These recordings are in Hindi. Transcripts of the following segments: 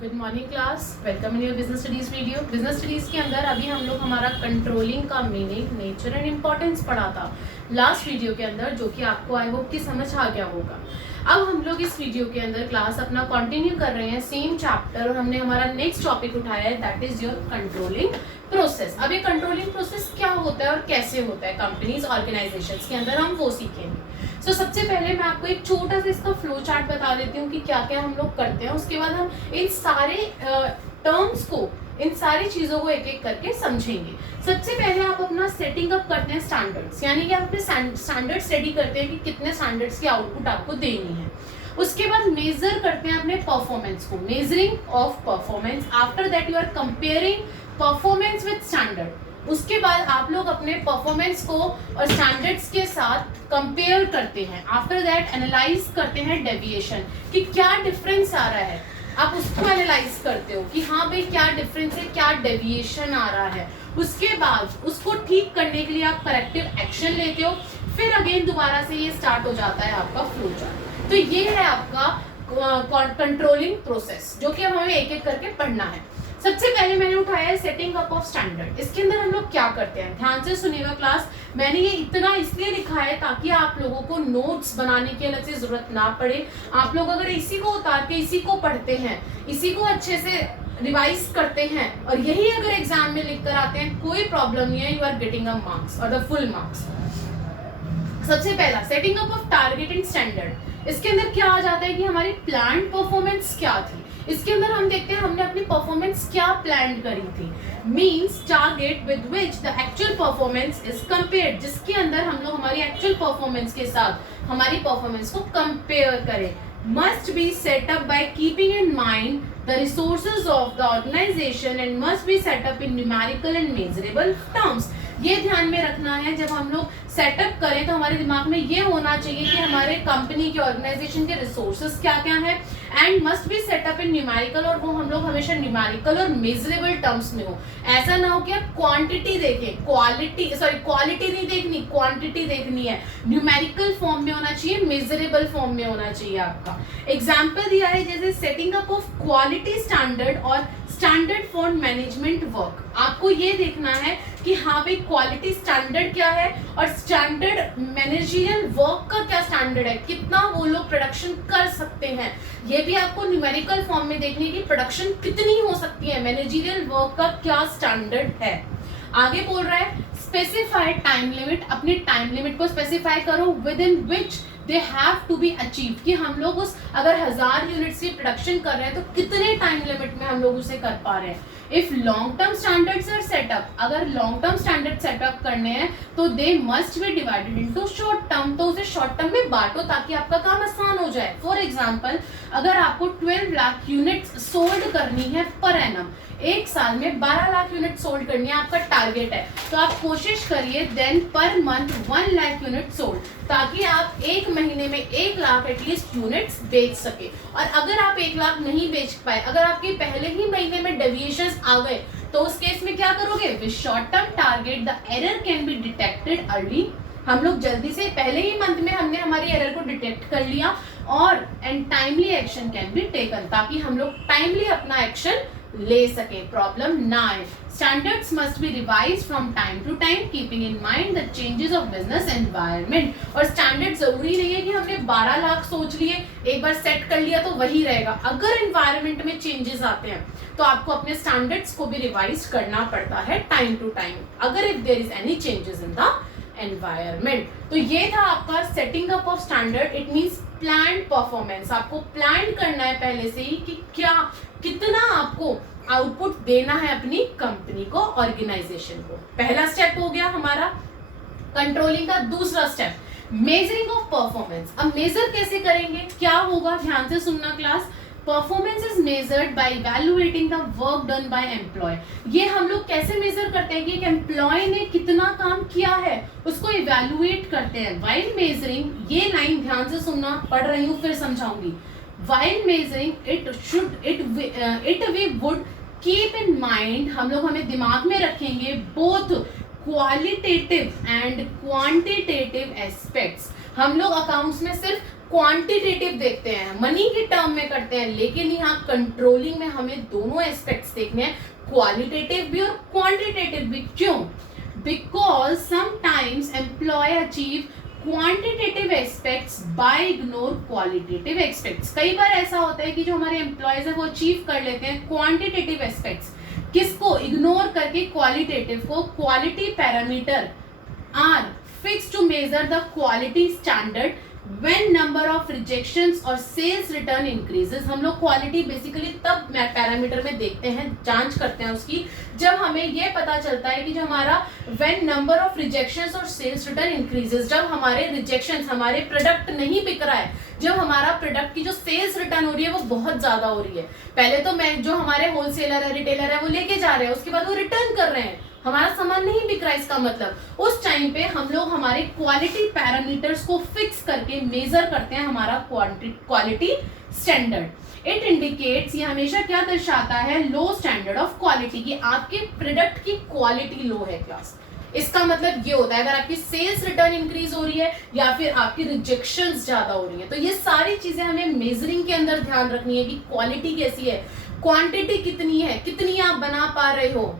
Good morning class, welcome in your business studies video. Business studies के अंदर अभी हम लोग हमारा कंट्रोलिंग का मीनिंग, नेचर एंड इम्पोर्टेंस पढ़ा था लास्ट वीडियो के अंदर, जो कि आपको आई होप कि समझ आ गया होगा। अब हम लोग इस वीडियो के अंदर क्लास अपना कंटिन्यू कर रहे हैं सेम चैप्टर, और हमने हमारा नेक्स्ट टॉपिक उठाया है, that is your controlling process. अब ये कंट्रोलिंग प्रोसेस क्या होता है और कैसे होता है कंपनीज ऑर्गेनाइजेशंस के अंदर, हम वो सीखेंगे। सबसे पहले मैं आपको एक छोटा सा इसका फ्लो चार्ट बता देती हूँ कि क्या क्या हम लोग करते हैं। उसके बाद हम इन सारे टर्म्स को, इन सारी चीजों को एक एक करके समझेंगे। सबसे पहले आप अपना सेटिंग अप करते हैं स्टैंडर्ड्स, यानी कि आप अपने स्टैंडर्ड्स रेडी करते हैं कि कितने स्टैंडर्ड्स की आउटपुट आपको देनी है। उसके बाद मेजर करते हैं अपने परफॉर्मेंस को, measuring of performance. After that you are comparing performance with standard. उसके बाद आप लोग अपने परफॉर्मेंस को और स्टैंडर्ड्स के साथ कंपेयर करते हैं। आफ्टर दैट एनालाइज करते हैं डेविएशन, कि क्या डिफरेंस आ रहा है। आप उसको एनालाइज करते हो कि हाँ भाई क्या डिफरेंस है, क्या डेविएशन आ रहा है। उसके बाद उसको ठीक करने के लिए आप करेक्टिव एक्शन लेते हो। फिर अगेन दोबारा से ये स्टार्ट हो जाता है आपका फ्लो चार्ट। तो ये है आपका कंट्रोलिंग प्रोसेस, जो कि अब हमें एक एक करके पढ़ना है। सबसे पहले मैंने उठाया है सेटिंग अप ऑफ स्टैंडर्ड। इसके अंदर हम लोग क्या करते हैं, ध्यान से सुनिएगा क्लास। मैंने ये इतना इसलिए लिखा है ताकि आप लोगों को नोट्स बनाने की अलग से जरूरत ना पड़े। आप लोग अगर इसी को उतार के इसी को पढ़ते हैं, इसी को अच्छे से रिवाइज करते हैं और यही अगर एग्जाम में लिख कर आते हैं, कोई प्रॉब्लम नहीं है, you are getting a marks और द फुल मार्क्स। सबसे पहला setting up of target and standard. इसके अंदर क्या आ जाता है कि हमारी प्लान परफॉर्मेंस क्या थी। इसके अंदर हम देखते हैं हमने अपनी परफॉर्मेंस क्या प्लान करी थी। Means target with which the actual performance is compared, जिसके अंदर हम लोग हमारी एक्चुअल परफॉर्मेंस के साथ हमारी परफॉर्मेंस को कंपेयर करें। Must be set up by keeping in mind the resources of the organization and must be set up in numerical and measurable terms। ये ध्यान में रखना है, जब हम लोग सेटअप करें तो हमारे दिमाग में ये होना चाहिए कि हमारे कंपनी के ऑर्गेनाइजेशन के रिसोर्सेज क्या क्या है, and must be set up in numerical, और वो हम लोग हमेशा न्यूमेरिकल और मेजरेबल टर्म्स में हो। ऐसा ना हो कि आप क्वांटिटी देखें, क्वालिटी नहीं देखनी, क्वांटिटी देखनी है। न्यूमेरिकल फॉर्म में होना चाहिए, मेजरेबल फॉर्म में होना चाहिए आपका। एग्जाम्पल दिया है जैसे setting up of quality standard और स्टैंडर्ड फॉर मैनेजमेंट वर्क। आपको ये देखना है कि हाँ भाई क्वालिटी स्टैंडर्ड क्या है और स्टैंडर्ड मैनेजरियल वर्क का क्या स्टैंडर्ड है, कितना वो लोग प्रोडक्शन कर सकते हैं। ये भी आपको न्यूमेरिकल फॉर्म में देखनी है कि प्रोडक्शन कितनी हो सकती है, मैनेजरियल वर्क का क्या स्टैंडर्ड है। आगे बोल रहा है स्पेसिफाइड टाइम लिमिट। अपनी टाइम लिमिट को स्पेसिफाई करो within which they have to be achieve, कि हम लोग उस अगर 1000 यूनिट्स की प्रोडक्शन कर रहे हैं तो कितने टाइम लिमिट में हम लोग उसे कर पा रहे हैं। If long term standards are set up, अगर लॉन्ग टर्म स्टैंडर्ड सेटअप करने हैं तो they must be divided into short term, तो उसे शॉर्ट टर्म में बांटो ताकि आपका काम आसान हो जाए। फॉर एग्जांपल अगर आपको 12 लाख यूनिट्स सोल्ड करनी है पर एनम, एक साल में 12 लाख यूनिट सोल्ड करनी है आपका टारगेट है, तो आप कोशिश करिए then per month 1 lakh unit sold, ताकि आप एक महीने में 1 लाख एटलीस्ट यूनिट्स बेच सके। और अगर आप 1 लाख नहीं बेच पाए, अगर आपके पहले ही महीने में डेविएशंस आ गए, तो उस केस में क्या करोगे, with short term target the error can be detected early. हम लोग जल्दी से पहले ही मंथ में हमने हमारी एरर को डिटेक्ट कर लिया, और and timely action can be taken, ताकि हम लोग टाइमली अपना एक्शन ले सके, प्रॉब्लम ना आए। Standards must be revised from time to time keeping in mind the changes of business environment. और स्टैंडर्ड जरूरी नहीं है कि हमने 12 लाख सोच लिए, एक बार सेट कर लिया तो वही रहेगा। अगर एनवायरनमेंट में चेंजेस आते हैं तो आपको अपने स्टैंडर्ड्स को भी रिवाइज करना पड़ता है टाइम टू टाइम, अगर if there is any changes in the environment. तो ये था आपका setting up of standard. It means planned performance. आपको प्लान करना है पहले से ही कि क्या कितना आपको आउटपुट देना है अपनी कंपनी को, ऑर्गेनाइजेशन को। पहला स्टेप हो गया हमारा कंट्रोलिंग का। दूसरा स्टेप मेजरिंग ऑफ परफॉर्मेंस। अब मेजर कैसे करेंगे, क्या होगा, ध्यान से सुनना class. Performance is measured by evaluating the work done by employee. ये हम लोग कैसे मेजर करते हैं कि एक एम्प्लॉय ने कितना काम किया है, उसको इवैल्यूएट करते हैं। व्हाइल मेजरिंग, ये लाइन ध्यान से सुनना, पढ़ रही हूँ फिर समझाऊंगी। While measuring it we would keep in mind, हम लोग हमें दिमाग में रखेंगे both qualitative and quantitative aspects. हम लोग अकाउंट्स में सिर्फ क्वांटिटेटिव देखते हैं, मनी के टर्म में करते हैं, लेकिन यहाँ कंट्रोलिंग में हमें दोनों एस्पेक्ट्स देखने हैं, क्वालिटेटिव भी और क्वांटिटेटिव भी। क्यों? Because sometimes employee achieve quantitative aspects by ignore qualitative aspects. कई बार ऐसा होता है कि जो हमारे एम्प्लॉयज है वो अचीव कर लेते हैं क्वांटिटेटिव एस्पेक्ट्स, किसको? इग्नोर करके क्वालिटेटिव को। Quality parameter are fix to measure the quality standard when number of rejections और sales return increases। हम लोग क्वालिटी बेसिकली तब पैरामीटर में देखते हैं, जांच करते हैं उसकी, जब हमें ये पता चलता है कि जो हमारा when number of rejections और sales return increases, जब हमारे rejections, हमारे प्रोडक्ट नहीं बिक रहा है, जब हमारा प्रोडक्ट की जो सेल्स रिटर्न हो रही है वो बहुत ज्यादा हो रही है। पहले तो मैं जो हमारे होलसेलर है, रिटेलर है, वो लेके जा रहे हैं, उसके बाद वो रिटर्न कर रहे हैं, हमारा सामान नहीं बिक रहा है। इसका मतलब उस टाइम पे हम लोग हमारे क्वालिटी पैरामीटर्स को फिक्स करके मेजर करते हैं हमारा क्वालिटी स्टैंडर्ड। इट इंडिकेट्स, ये हमेशा क्या दर्शाता है? लो स्टैंडर्ड ऑफ क्वालिटी, की आपके प्रोडक्ट की क्वालिटी लो है क्लास। इसका मतलब ये होता है अगर आपकी सेल्स रिटर्न इंक्रीज हो रही है या फिर आपकी रिजेक्शंस ज्यादा हो रही है, तो ये सारी चीजें हमें मेजरिंग के अंदर ध्यान रखनी है कि क्वालिटी कैसी है, क्वांटिटी कितनी है, कितनी आप बना पा रहे हो।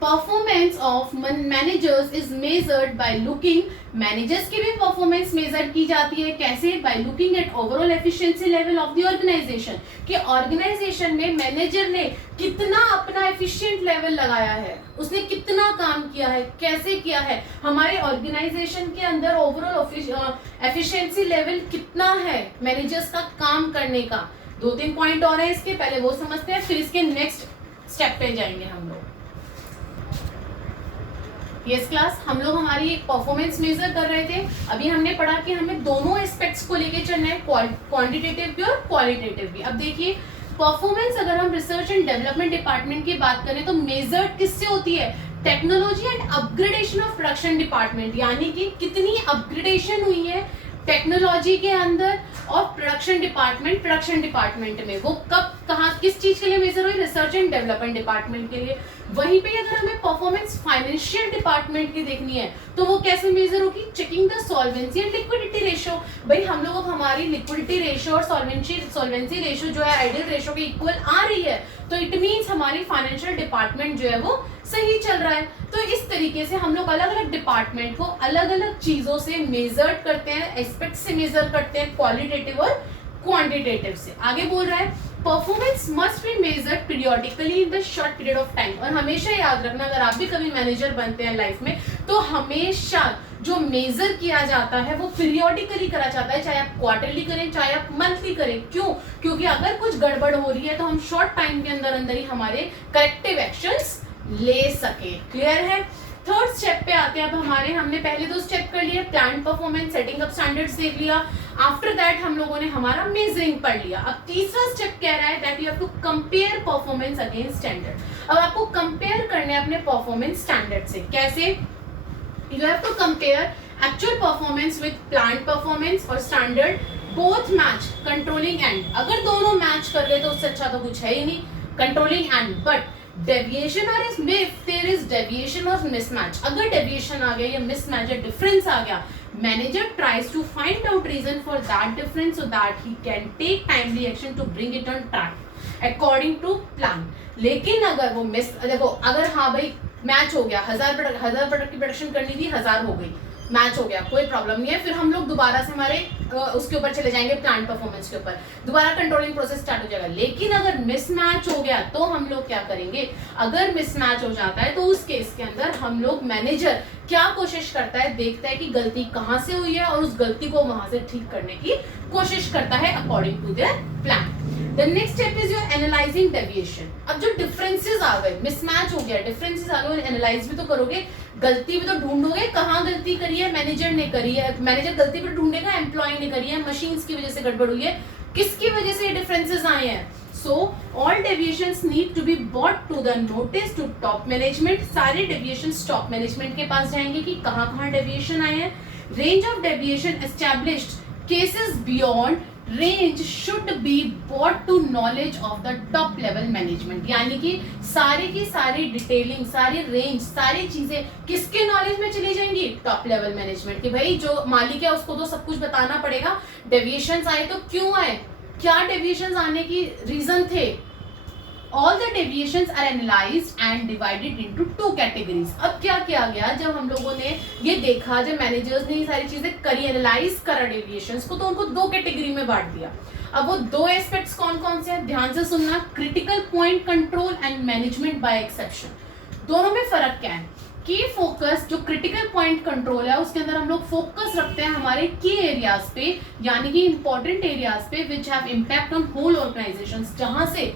Performance of managers is measured by looking, managers की भी परफॉर्मेंस मेजर की जाती है, कैसे? By looking at overall efficiency level of the organisation, कि ऑर्गेनाइजेशन में मैनेजर ने कितना अपना एफिशिएंट लेवल लगाया है, उसने कितना काम किया है, कैसे किया है, हमारे ऑर्गेनाइजेशन के अंदर ओवरऑल एफिशिएंसी लेवल कितना है मैनेजर्स का काम करने का। 2-3 पॉइंट और है इसके, पहले वो समझते हैं, फिर इसके नेक्स्ट स्टेप पे जाएंगे हम लोग। यस क्लास, हम लोग हमारी एक परफॉर्मेंस मेजर कर रहे थे। अभी हमने पढ़ा कि हमें दोनों एस्पेक्ट्स को लेके चलना है, क्वांटिटेटिव भी और क्वालिटेटिव भी। अब देखिए परफॉर्मेंस, अगर हम रिसर्च एंड डेवलपमेंट डिपार्टमेंट की बात करें तो मेजर्ड किससे होती है? Technology and upgradation of production department, यानी कि कितनी अपग्रेडेशन हुई है टेक्नोलॉजी के अंदर और प्रोडक्शन डिपार्टमेंट में, वो कब, कहाँ, किस चीज के लिए मेजर हुई? रिसर्च एंड डेवलपमेंट डिपार्टमेंट के लिए। वहीं पे अगर हमें परफॉर्मेंस फाइनेंशियल डिपार्टमेंट की देखनी है तो वो कैसे मेजर होगी? Checking the solvency and liquidity ratio. भाई हम लोगों को हमारी लिक्विडिटी रेशियो और सॉल्वेंसी रेशियो जो है आइडियल रेशियो के इक्वल आ रही है, तो इट मीन्स हमारी फाइनेंशियल डिपार्टमेंट जो है वो सही चल रहा है। तो इस तरीके से हम लोग अलग अलग डिपार्टमेंट को अलग अलग चीजों से मेजर करते हैं, एस्पेक्ट से मेजर करते हैं, क्वालिटेटिव और क्वांटिटेटिव से। आगे बोल रहा है performance must be measured periodically in the short period of time. और हमेशा याद रखना, अगर आप भी कभी मैनेजर बनते हैं लाइफ में, तो हमेशा जो मेजर किया जाता है वो पीरियोडिकली करा जाता है, चाहे आप क्वार्टरली करें चाहे आप मंथली करें। क्यों? क्योंकि अगर कुछ गड़बड़ हो रही है तो हम शॉर्ट टाइम के अंदर अंदर ही हमारे करेक्टिव एक्शंस ले सके। क्लियर है? थर्ड स्टेप पे आते हैं अब हमारे, हमने पहले 2 स्टेप कर लिए, plan performance, setting up standards देख लिया, आफ्टर दैट हम लोगों ने हमारा मेजरिंग पढ़ लिया। अब तीसरा स्टेप कह रहा है that you have to compare performance against standard. अब आपको कंपेयर करने हैं अपने परफॉर्मेंस स्टैंडर्ड से। कैसे? You have to compare actual performance with plan performance और standard, both match controlling end. अगर दोनों मैच कर रहे तो उससे अच्छा तो कुछ है ही नहीं, कंट्रोलिंग एंड। बट डेविएशन और if there is deviation or mismatch, अगर डेविएशन आ गया या मिसमैच या डिफरेंस आ गया, manager tries to find out reason for that difference so that he can take timely action to bring it on track according to plan। लेकिन अगर वो देखो, अगर हाँ भाई मैच हो गया, 1000 प्रोडक्ट की प्रोडक्शन करनी थी, 1000 हो गई, मैच हो गया, कोई प्रॉब्लम नहीं है, फिर हम लोग दोबारा से हमारे उसके ऊपर चले जाएंगे, प्लान परफॉर्मेंस के ऊपर, दोबारा कंट्रोलिंग प्रोसेस स्टार्ट हो जाएगा। लेकिन अगर मिसमैच हो गया तो हम लोग क्या करेंगे? अगर मिसमैच हो जाता है तो उस केस के अंदर हम लोग, मैनेजर क्या कोशिश करता है, देखता है कि गलती कहाँ से हुई है और उस गलती को वहां से ठीक करने की कोशिश करता है according to their plan. The next step is your analysing deviation. अब जो डिफरेंसेस आ गए, मिसमैच हो गया, डिफरेंसेस आ गए, एनालाइज भी तो करोगे, गलती भी तो ढूंढोगे, कहाँ गलती करी है, मैनेजर ने करी है, मैनेजर गलती भी ढूंढेगा, एम्प्लॉय ने करी है, मशीन्स की वजह से गड़बड़ हुई है, किसकी वजह से ये डिफरेंसेस आए हैं। So all deviations need to be bought to the notice to top management. सारे डेविएशंस टॉप मैनेजमेंट के पास जाएंगे कि कहाँ कहाँ डेविएशन आए हैं। Range of deviation established, cases beyond range should be bought to knowledge of the top level management, यानी कि सारी की सारी डिटेलिंग, सारी रेंज, सारी चीजें किसके नॉलेज में चली जाएंगी? टॉप लेवल मैनेजमेंट की। भाई जो मालिक है उसको तो सब कुछ बताना पड़ेगा। डेविएशंस आए तो क्यों आए, क्या डेविएशंस आने की रीजन थे। All the deviations are analyzed and divided into two categories। अब क्या किया गया, जब हम लोगों ने ये देखा, जब मैनेजर्स ने ये सारी चीजें करी, एनालाइज करा डेविएशंस को, तो उनको दो कैटेगरी में बांट दिया। अब वो दो एस्पेक्ट्स कौन कौन से हैं, ध्यान से सुनना, critical point control and management by exception. दोनों में फर्क क्या है कि फोकस जो क्रिटिकल पॉइंट कंट्रोल है उसके अंदर हम लोग फोकस रखते हैं हमारे की एरियाज पे, यानी कि इंपॉर्टेंट एरियाज पे which have impact on whole organisation, जहां से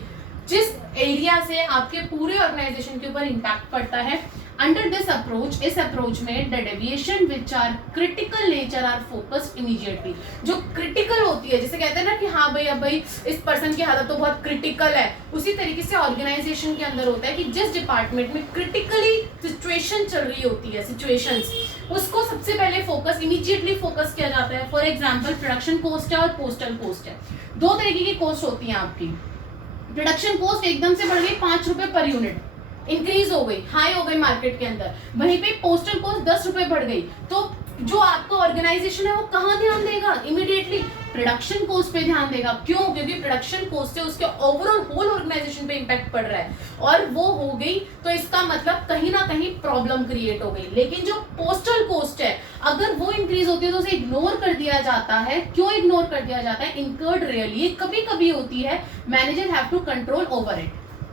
जिस एरिया से आपके पूरे ऑर्गेनाइजेशन के ऊपर इम्पैक्ट पड़ता है। अंडर दिस अप्रोच, इस अप्रोच में the deviation which are critical nature are focused immediately. जो क्रिटिकल होती है, जैसे कहते हैं ना कि हाँ भाई अब भाई इस पर्सन की हालत तो बहुत क्रिटिकल है, उसी तरीके से ऑर्गेनाइजेशन के अंदर होता है कि जिस डिपार्टमेंट में क्रिटिकली सिचुएशन चल रही होती है, सिचुएशंस, उसको सबसे पहले फोकस, इमीडिएटली फोकस किया जाता है। फॉर एग्जाम्पल प्रोडक्शन कॉस्ट है और पोस्टल कॉस्ट है, दो तरीके की कॉस्ट होती है आपकी। प्रोडक्शन कॉस्ट एकदम से बढ़ गई 5 रुपए पर यूनिट, इंक्रीज हो गई, हाई हो गई मार्केट के अंदर, वहीं पे पोस्टल कॉस्ट 10 रुपए बढ़ गई, तो जो आपका ऑर्गेनाइजेशन है वो कहाँ ध्यान देगा? इमीडिएटली प्रोडक्शन कॉस्ट पे ध्यान देगा। क्यों? क्योंकि प्रोडक्शन कॉस्ट से उसके ओवरऑल होल ऑर्गेनाइजेशन पे इम्पैक्ट पड़ रहा है, और वो हो गई तो इसका मतलब कहीं ना कहीं प्रॉब्लम क्रिएट हो गई। लेकिन जो पोस्टल कॉस्ट है, अगर वो इंक्रीज होती है तो उसे इग्नोर कर दिया जाता है। क्यों इग्नोर कर दिया जाता है? इनकर्ड रियली, कभी कभी होती है, manager have to control over it,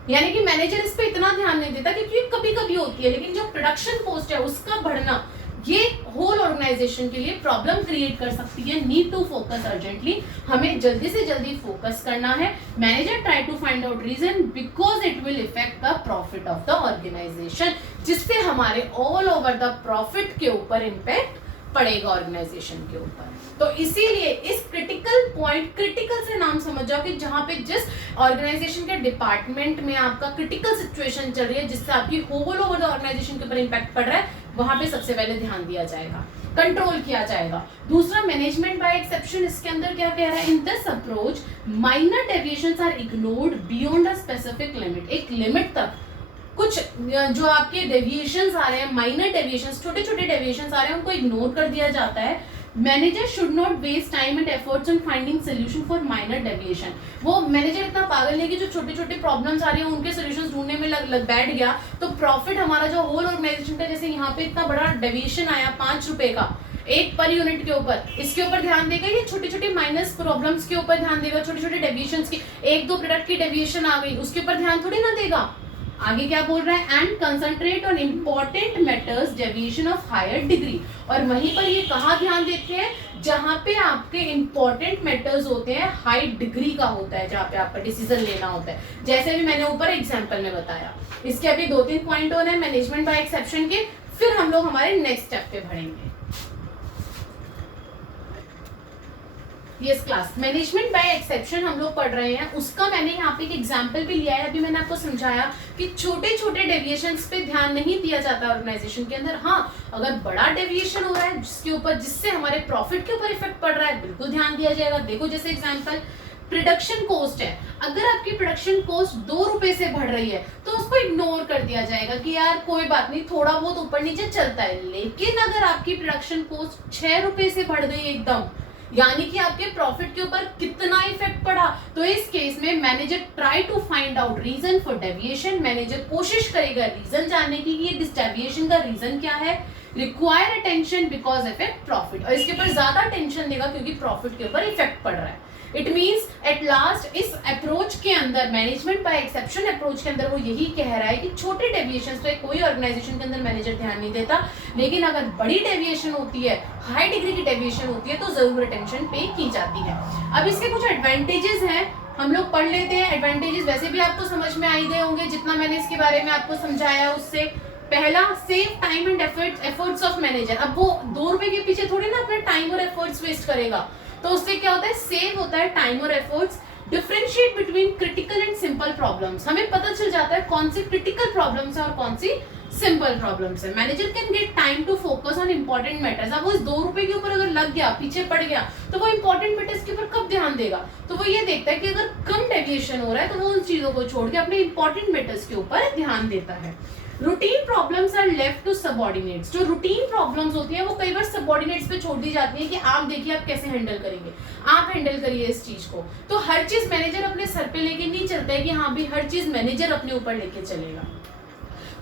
यानी कि मैनेजर इस पे इतना ध्यान नहीं देता क्योंकि कभी कभी होती है। लेकिन जो प्रोडक्शन कॉस्ट है उसका बढ़ना, ये होल ऑर्गेनाइजेशन के लिए प्रॉब्लम क्रिएट कर सकती है। नीड टू फोकस अर्जेंटली, हमें जल्दी से जल्दी फोकस करना है। Manager try to find out reason because it will effect the profit of the organisation, जिससे हमारे ऑल ओवर द प्रॉफिट के ऊपर इम्पैक्ट पड़ेगा ऑर्गेनाइजेशन के ऊपर। तो इसीलिए इस क्रिटिकल पॉइंट, क्रिटिकल से नाम समझ जाओ कि जहां पे जिस ऑर्गेनाइजेशन के डिपार्टमेंट में आपका क्रिटिकल सिचुएशन चल रही है, जिससे आपकी होल ओवर द ऑर्गेनाइजेशन के ऊपर इम्पैक्ट पड़ रहा है, वहां पे सबसे पहले ध्यान दिया जाएगा, कंट्रोल किया जाएगा। दूसरा मैनेजमेंट बाय एक्सेप्शन, इसके अंदर क्या कह रहा है? In this approach minor deviations are ignored beyond a specific limit. एक लिमिट तक कुछ जो आपके डेविएशंस आ रहे हैं, माइनर डेविएशंस, छोटे छोटे डेविएशंस आ रहे हैं, उनको इग्नोर कर दिया जाता है। Manager should not waste time and efforts on finding solution for minor deviation. वो मैनेजर इतना पागल है कि जो छोटे छोटे प्रॉब्लम्स आ रही हैं उनके सोल्यूशंस ढूंढने में लग बैठ गया, तो प्रॉफिट हमारा जो होल ऑर्गेनाइजेशन का, जैसे यहाँ पे इतना बड़ा डेविएशन आया 5 रुपए का एक पर यूनिट के ऊपर, इसके ऊपर ध्यान देगा, ये छोटी छोटी माइनस प्रॉब्लम्स के ऊपर ध्यान देगा, छोटे छोटे डेविएशंस की, एक दो प्रोडक्ट की डेविएशन आ गई उसके ऊपर ध्यान थोड़ी ना देगा। आगे क्या बोल रहा है? And concentrate on important matters deviation of higher degree. और वहीं पर ये कहाँ ध्यान देते हैं? जहां पे आपके इंपॉर्टेंट मैटर्स होते हैं, हाई डिग्री का होता है, जहां पे आपका डिसीजन लेना होता है, जैसे भी मैंने ऊपर एग्जांपल में बताया। इसके अभी 2-3 पॉइंट होने हैं मैनेजमेंट बाय एक्सेप्शन के, फिर हम लोग हमारे नेक्स्ट स्टेप पे बढ़ेंगे। Yes class, management by exception हम लोग पढ़ रहे हैं, उसका मैंने यहाँ पे एक एग्जांपल भी लिया है। अभी मैंने आपको समझाया कि छोटे छोटे डेविएशंस पे ध्यान नहीं दिया जाता ऑर्गेनाइजेशन के अंदर। हाँ, अगर बड़ा डेविएशन हो रहा है जिसके ऊपर, जिससे हमारे प्रॉफिट के ऊपर इफेक्ट पड़ रहा है, बिल्कुल ध्यान दिया जाएगा। देखो जैसे एग्जाम्पल प्रोडक्शन कॉस्ट है, अगर आपकी प्रोडक्शन कॉस्ट 2 रुपए से बढ़ रही है तो उसको इग्नोर कर दिया जाएगा कि यार कोई बात नहीं, थोड़ा बहुत ऊपर नीचे चलता है। लेकिन अगर आपकी प्रोडक्शन कॉस्ट 6 रुपए से बढ़ गई एकदम, यानी कि आपके प्रॉफिट के ऊपर कितना इफेक्ट पड़ा, तो इस केस में manager try to find out reason for deviation. Manager कोशिश करेगा रीजन जानने की कि इस डेविएशन का रीजन क्या है। Require attention because effect profit, और इसके ऊपर ज्यादा टेंशन देगा क्योंकि प्रॉफिट के ऊपर इफेक्ट पड़ रहा है। इट मीन्स एट लास्ट इस अप्रोच के अंदर, मैनेजमेंट बाय एक्सेप्शन अप्रोच के अंदर, वो यही कह रहा है कि छोटे डेविएशंस पे कोई ऑर्गेनाइजेशन के अंदर मैनेजर ध्यान नहीं देता, लेकिन अगर बड़ी डेविएशन होती है, हाई डिग्री की डेविएशन होती है, तो जरूर अटेंशन पे की जाती है। अब इसके कुछ एडवांटेजेस हैं, हम लोग पढ़ लेते हैं। एडवांटेजेस वैसे भी आपको समझ में आई गए होंगे जितना मैंने इसके बारे में आपको समझाया उससे। पहला, save time and efforts of manager. अब वो 2 रुपए के पीछे थोड़ी ना अपना टाइम और एफर्ट्स वेस्ट करेगा, तो उससे क्या होता है? सेव होता है टाइम और efforts. Differentiate between critical and simple problems, हमें पता चल जाता है कौन सी क्रिटिकल प्रॉब्लम्स है और कौन सी सिंपल प्रॉब्लम्स है। Manager can get time to focus on important matters. अब वो इस 2 रुपए के ऊपर अगर लग गया, पीछे पड़ गया, तो वो इंपॉर्टेंट मैटर्स के ऊपर कब ध्यान देगा? तो वो ये देखता है कि अगर कम डेविएशन हो रहा है तो वो उन चीजों को छोड़ के अपने इंपॉर्टेंट मैटर्स के ऊपर ध्यान देता है। Routine problems are left to subordinates. जो रूटीन प्रॉब्लम्स होती है वो कई बार सबऑर्डिनेट्स पे छोड़ दी जाती है कि आप देखिए आप कैसे हैंडल करेंगे, आप हैंडल करिए इस चीज को। तो हर चीज मैनेजर अपने सर पे लेके नहीं चलता है कि हाँ भी हर चीज मैनेजर अपने ऊपर लेके चलेगा।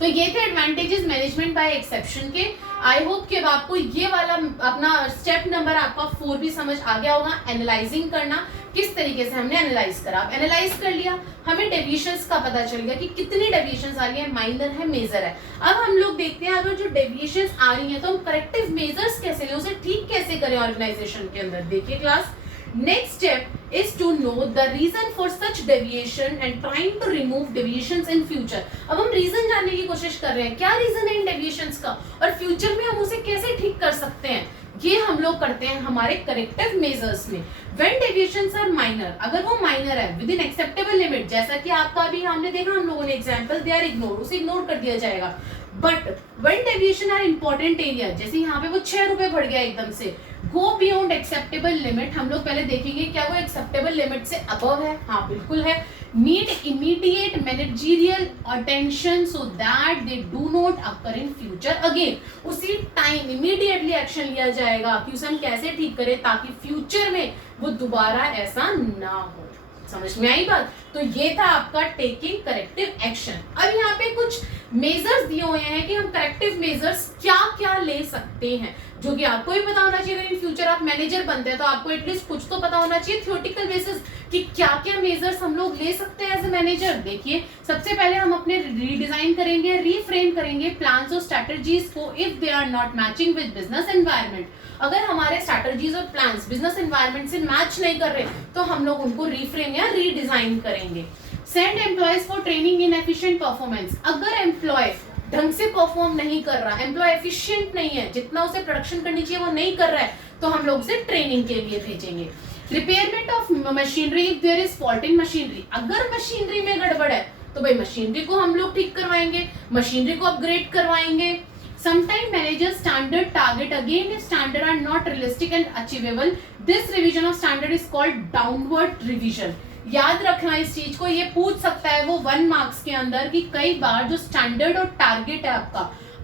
तो ये थे एडवांटेजेस मैनेजमेंट बाय एक्सेप्शन के। आई होप कि अब आपको ये वाला अपना स्टेप नंबर आपका 4 भी समझ आ गया होगा। एनालाइजिंग करना, किस तरीके से हमने एनालाइज करा। अब एनालाइज कर लिया, हमें डेविएशंस का पता चल गया कि कितनी डेविएशंस आ रही है, माइनर है, मेजर है। अब हम लोग देखते हैं अगर जो डेविएशंस आ रही है तो हम करेक्टिव मेजर्स कैसे लें, उसे ठीक कैसे करें ऑर्गेनाइजेशन के अंदर। देखिए class, next step is to know the reason for such deviation and trying to remove deviations in future। अब हम रीजन जानने की कोशिश कर रहे हैं, क्या रीजन है इन डेविएशंस का और फ्यूचर में हम उसे कैसे ठीक कर सकते हैं। ये हम लोग करते हैं हमारे करेक्टिव मेजर्स में। When deviations are minor, अगर वो माइनर है विद इन एक्सेप्टेबल लिमिट, जैसा कि आपका अभी हमने देखा, हम लोगों ने एग्जांपल, दे आर इग्नोर, उसे इग्नोर कर दिया जाएगा। But when deviation are important area, जैसे यहाँ पे वो 6 रुपए बढ़ गया एकदम से, गो बियॉन्ड एक्सेप्टेबल लिमिट, हम लोग पहले देखेंगे क्या वो एक्सेप्टेबल लिमिट से अबव है। हाँ बिल्कुल है। Need immediate managerial attention so that they do not occur in future again. उसी टाइम इमीडिएटली एक्शन लिया जाएगा कि उसे हम कैसे ठीक करें ताकि फ्यूचर में वो दोबारा ऐसा ना हो। समझ में आई बात? तो ये था आपका टेकिंग करेक्टिव एक्शन। अब यहाँ पे कुछ मेजर्स दिए हुए हैं कि हम करेक्टिव मेजर्स क्या क्या ले सकते हैं, जो कि आपको भी पता होना चाहिए। अगर इन फ्यूचर आप मैनेजर बनते हैं तो आपको एटलीस्ट कुछ तो पता होना चाहिए थ्योरेटिकल बेसिस कि क्या क्या मेजर्स हम लोग ले सकते हैं एज ए मैनेजर। देखिए, सबसे पहले हम अपने रीडिजाइन करेंगे, रीफ्रेम करेंगे प्लान्स और स्ट्रेटजीज को if they are not matching with business environment. अगर हमारे स्ट्रेटजीज और प्लान्स बिजनेस एनवायरनमेंट से मैच नहीं कर रहे तो हम लोग उनको रीफ्रेम या रीडिजाइन करेंगे। Send employees for training in efficient performance. अगर एम्प्लॉय ढंग से परफॉर्म नहीं कर रहा, एम्प्लॉय एफिशिएंट नहीं है, जितना उसे प्रोडक्शन करनी चाहिए वो नहीं कर रहा है, तो हम लोग उसे ट्रेनिंग के लिए भेजेंगे। Repairment of machinery if there is fault in machinery. अगर मशीनरी में गड़बड़ है तो भाई मशीनरी को हम लोग ठीक करवाएंगे, मशीनरी को अपग्रेड करवाएंगे। Sometimes managers standard target again if standard are not realistic and achievable, this revision of standard is called downward revision। याद रखना इस चीज को, ये पूछ सकता है वो 1 मार्क्स के अंदर कि कई बार जो स्टैंडर्ड और टारगेट है आपका,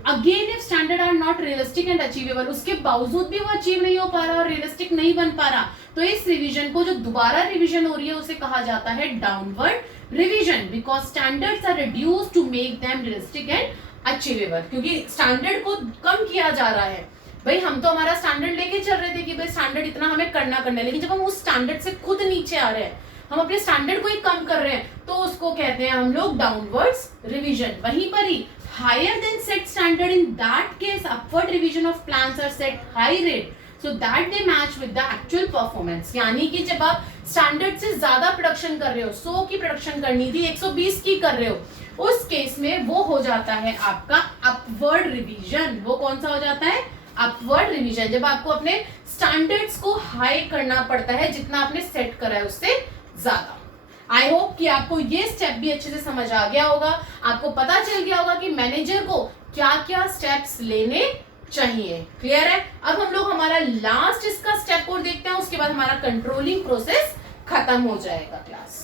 again if standard are not realistic and achievable, उसके बावजूद भी वो अचीव नहीं हो पा रहा और रियलिस्टिक नहीं बन पा रहा, तो इस रिवीजन को जो दोबारा रिवीजन हो रही है उसे कहा जाता है downward revision, because standards are reduced to make them realistic and achievable. क्योंकि स्टैंडर्ड को कम किया जा रहा है। भाई हम तो हमारा स्टैंडर्ड लेके चल रहे थे कि भाई स्टैंडर्ड इतना हमें करना है, लेकिन जब हम उस स्टैंडर्ड से खुद नीचे आ रहे हैं, हम अपने स्टैंडर्ड को ही कम कर रहे हैं, तो उसको कहते हैं हम लोग डाउनवर्ड्स रिवीजन। वहीं पर ही higher than set standard, in that case upward revision of plans are set high rate so that they match with the actual performance. यानी कि जब आप स्टैंडर्ड से ज्यादा प्रोडक्शन कर रहे हो, 100 की प्रोडक्शन करनी थी 120 की कर रहे हो, उस केस में वो हो जाता है आपका अपवर्ड रिवीजन। वो कौन सा हो जाता है? Upward revision. जब आपको अपने स्टैंडर्ड्स को हाई करना पड़ता है जितना आपने सेट करा है उससे ज्यादा। आई होप कि आपको ये स्टेप भी अच्छे से समझ आ गया होगा, आपको पता चल गया होगा कि मैनेजर को क्या क्या स्टेप्स लेने चाहिए। क्लियर है? अब हम लोग हमारा लास्ट इसका स्टेप और देखते हैं, उसके बाद हमारा कंट्रोलिंग प्रोसेस खत्म हो जाएगा class.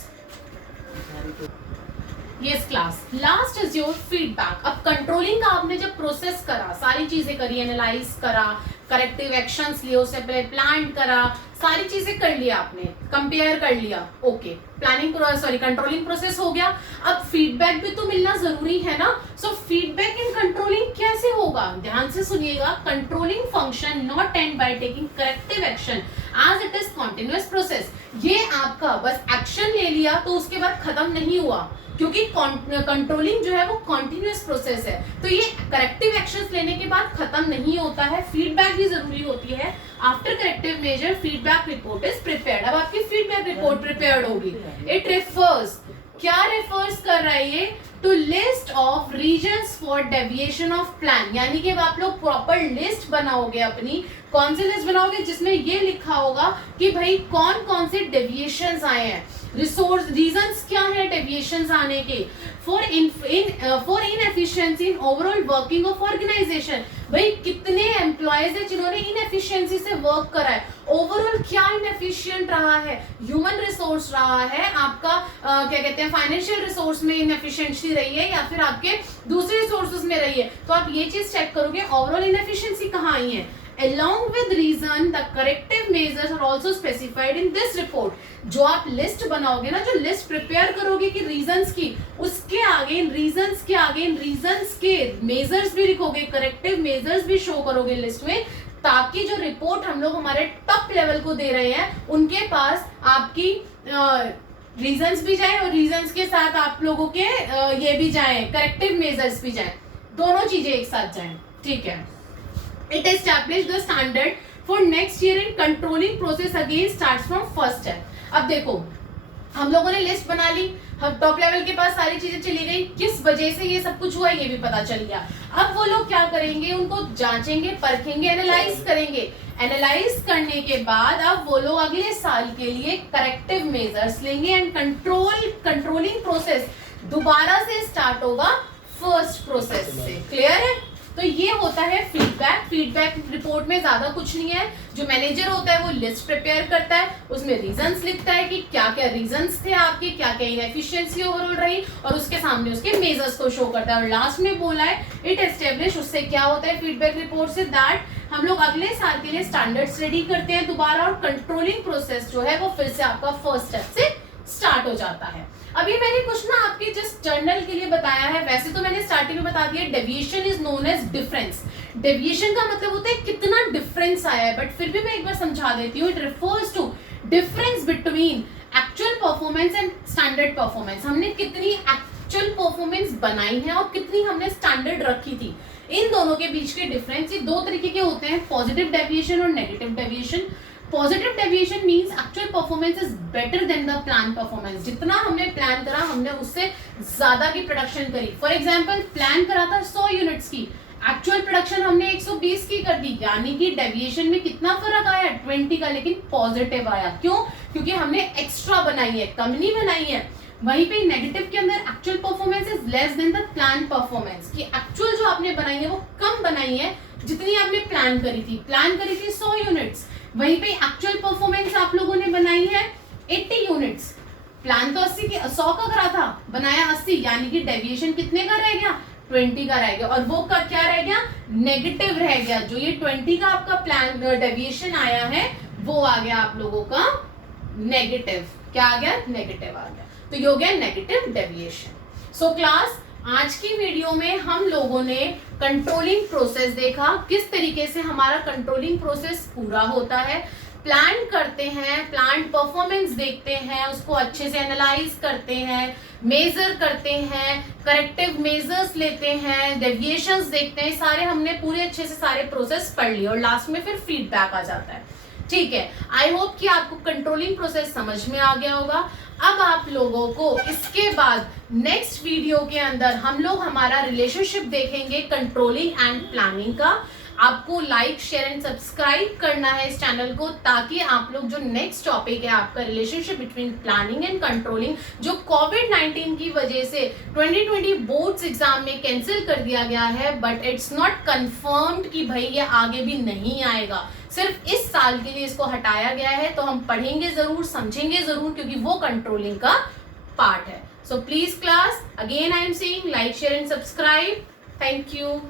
Yes class, last is your feedback. अब कंट्रोलिंग का आपने जब प्रोसेस करा, सारी चीजें करी, एनालाइज करा, करेक्टिव एक्शंस लिए, उससे पहले प्लान करा, सारी चीजें कर लिया आपने, कंपेयर कर लिया, ओके, कंट्रोलिंग प्रोसेस हो गया। अब फीडबैक भी तो मिलना जरूरी है ना। सो फीडबैक इन कंट्रोलिंग कैसे होगा? ध्यान से सुनिएगा। Controlling function not end by taking corrective action as it is continuous process. ये आपका बस एक्शन ले लिया तो उसके बाद खत्म नहीं हुआ, क्योंकि कंट्रोलिंग जो है वो कॉन्टिन्यूअस प्रोसेस है, तो ये करेक्टिव एक्शंस लेने के बाद खत्म नहीं होता है, फीडबैक भी जरूरी होती है। After corrective measure feedback report is prepared. अब आपकी फीडबैक रिपोर्ट प्रिपेयर्ड होगी। इट रेफर्स, क्या रेफर्स कर रहा है ये? To list of reasons for deviation of plan. यानी कि अब आप लोग प्रॉपर लिस्ट बनाओगे अपनी, कौन सी लिस्ट बनाओगे जिसमें ये लिखा होगा कि भाई कौन कौन से डेविएशंस आए हैं, रिसोर्स रीजंस क्या है डेविएशंस आने के, for inefficiency in overall working of organisation. भाई कितने एम्प्लॉयज है जिन्होंने इनएफिशिएंसी से वर्क करा है, ओवरऑल क्या इनएफिशिएंट रहा है, ह्यूमन रिसोर्स रहा है आपका, क्या कहते हैं फाइनेंशियल रिसोर्स में इनएफिशिएंसी रही है या फिर आपके दूसरे रिसोर्सेज में रही है, तो आप ये चीज चेक करोगे ओवरऑल इनएफिशिएंसी कहाँ आई है। Along with reason, the corrective measures are also specified in this report। जो आप लिस्ट बनाओगे ना, जो लिस्ट प्रिपेयर करोगे कि रीजंस की, उसके आगे इन रीजंस के आगे इन रीजंस के मेजर्स भी लिखोगे, करेक्टिव मेजर्स भी शो करोगे लिस्ट में, ताकि जो रिपोर्ट हम लोग हमारे टॉप लेवल को दे रहे हैं उनके पास आपकी रीजंस भी जाए और रीजंस के साथ आप लोगों के ये भी जाए, करेक्टिव मेजर्स भी जाए, दोनों चीजें एक साथ जाए। ठीक है। It established the standard for next year in controlling process again starts from first step। अब देखो हम लोगों ने लिस्ट बना ली, हम टॉप लेवल के पास सारी चीजें चली गई, किस वजह से ये सब कुछ हुआ ये भी पता चल गया। अब वो लोग क्या करेंगे, उनको जांचेंगे, परखेंगे, एनालाइज करेंगे। एनालाइज करने के बाद अब वो लोग अगले साल के लिए करेक्टिव मेजर्स लेंगे एंड कंट्रोलिंग प्रोसेस दोबारा से स्टार्ट होगा फर्स्ट प्रोसेस से। क्लियर है? तो ये होता है फीडबैक रिपोर्ट में ज्यादा कुछ नहीं है। जो मैनेजर होता है वो लिस्ट प्रिपेयर करता है, उसमें रीजंस लिखता है कि क्या क्या रीजंस थे आपके, क्या क्या इनएफिशिएंसी ओवरऑल रही, और उसके सामने उसके मेजर्स को शो करता है। और लास्ट में बोला है इट एस्टेब्लिश, उससे क्या होता है फीडबैक रिपोर्ट से, दैट हम लोग अगले साल के लिए स्टैंडर्ड्स रेडी करते हैं दोबारा, और कंट्रोलिंग प्रोसेस जो है वो फिर से आपका फर्स्ट स्टेप से स्टार्ट हो जाता है। अभी मैंने कुछ ना आपके जस्ट जर्नल के लिए बताया है, वैसे तो मैंने स्टार्टिंग में बता दिया deviation is known age difference. Deviation का मतलब होता है कितना डिफरेंस आया है, बट फिर भी मैं एक बार समझा देती हूँ। It refers to difference between actual performance and standard performance. हमने कितनी एक्चुअल परफॉर्मेंस बनाई है और कितनी हमने स्टैंडर्ड रखी थी, इन दोनों के बीच के डिफरेंस। ये दो तरीके के होते हैं, पॉजिटिव डेविएशन और negative deviation. Positive deviation means actual performance is better than the plan performance. जितना हमने प्लान करा हमने उससे ज्यादा की प्रोडक्शन करी। फॉर एग्जांपल प्लान करा था 100 यूनिट्स की, एक्चुअल प्रोडक्शन हमने 120 की कर दी, यानी कि डेविएशन में कितना फर्क आया 20 का, लेकिन पॉजिटिव आया। क्यों? क्योंकि हमने एक्स्ट्रा बनाई है, कम नहीं बनाई है। वहीं पे नेगेटिव के अंदर actual performance is less than the plan performance, कि एक्चुअल जो आपने बनाई है वो कम बनाई है जितनी आपने प्लान करी थी। प्लान करी थी 100 यूनिट्स, वहीं पे एक्चुअल परफॉर्मेंस आप लोगों ने बनाई है 80 यूनिट्स। प्लान तो 100 का करा था, बनाया 80, यानी कि डेविएशन कितने का रह गया 20 का रह गया, और वो का क्या रह गया नेगेटिव रह गया। जो ये 20 का आपका प्लान डेविएशन आया है वो आ गया आप लोगों का नेगेटिव। क्या आ गया? नेगेटिव आ गया। तो ये हो गया नेगेटिव डेविएशन। सो क्लास, आज की वीडियो में हम लोगों ने कंट्रोलिंग प्रोसेस देखा, किस तरीके से हमारा कंट्रोलिंग प्रोसेस पूरा होता है। प्लान करते हैं, प्लान परफॉर्मेंस देखते हैं, उसको अच्छे से एनालाइज करते हैं, मेजर करते हैं, करेक्टिव मेजर्स लेते हैं, डेविएशंस देखते हैं, सारे हमने पूरे अच्छे से सारे प्रोसेस पढ़ लिए, और लास्ट में फिर फीडबैक आ जाता है। ठीक है, आई होप कि आपको कंट्रोलिंग प्रोसेस समझ में आ गया होगा। अब आप लोगों को इसके बाद नेक्स्ट वीडियो के अंदर हम लोग हमारा रिलेशनशिप देखेंगे कंट्रोलिंग एंड प्लानिंग का। आपको लाइक, शेयर एंड सब्सक्राइब करना है इस चैनल को, ताकि आप लोग जो नेक्स्ट टॉपिक है आपका relationship between planning and controlling, जो कोविड-19 की वजह से 2020 बोर्ड्स एग्जाम में कैंसिल कर दिया गया है, बट इट्स नॉट कंफर्म्ड कि भाई ये आगे भी नहीं आएगा, सिर्फ इस साल के लिए इसको हटाया गया है। तो हम पढ़ेंगे जरूर, समझेंगे जरूर, क्योंकि वो कंट्रोलिंग का पार्ट है। So please class, again I am saying like, share and subscribe. Thank you.